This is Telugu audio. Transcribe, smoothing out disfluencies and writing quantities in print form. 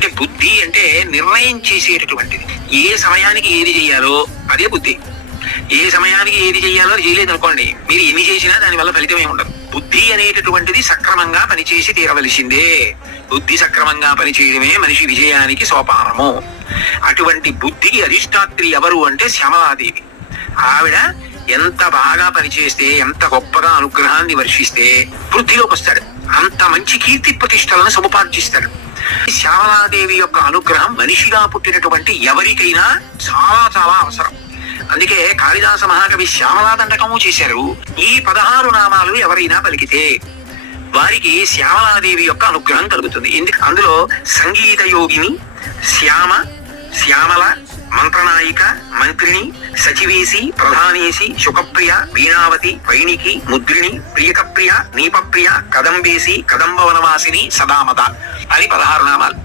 అంటే బుద్ధి అంటే నిర్ణయం చేసేటటువంటిది. ఏ సమయానికి ఏది చెయ్యాలో అదే బుద్ధి. ఏ సమయానికి ఏది చెయ్యాలో అది చేయలేదు అనుకోండి, మీరు ఎన్ని చేసినా దానివల్ల ఫలితం ఏమి ఉండదు. బుద్ధి అనేటటువంటిది సక్రమంగా పనిచేసి తీరవలసిందే. బుద్ధి సక్రమంగా పనిచేయడమే మనిషి విజయానికి సోపానము. అటువంటి బుద్ధికి అధిష్టాత్రి ఎవరు అంటే శ్యామలాదేవి. ఆవిడ ఎంత బాగా పనిచేస్తే, ఎంత గొప్పగా అనుగ్రహాన్ని వర్షిస్తే వృద్ధిలోకి వస్తాడు, అంత మంచి కీర్తి ప్రతిష్టలను సముపార్జిస్తాడు. శ్యామలాదేవి యొక్క అనుగ్రహం మనిషిగా పుట్టినటువంటి ఎవరికైనా చాలా చాలా అవసరం. అందుకే కాళిదాస మహాకవి శ్యామలా దండకము చేశారు. ఈ 16 నామాలు ఎవరైనా పలికితే వారికి శ్యామలాదేవి యొక్క అనుగ్రహం కలుగుతుంది. అందులో సంగీత యోగిని, శ్యామ, శ్యామల, మంత్రనాయిక, మంత్రిని, సచివేసి, ప్రధానేసి, శుకప్రియ, వీణావతి, వైణికి, ముద్రిణి, ప్రియకప్రియ, నీపప్రియ, కదంబేసి, కదంబవనవాసిని, సదామత అని 16 నామాలు.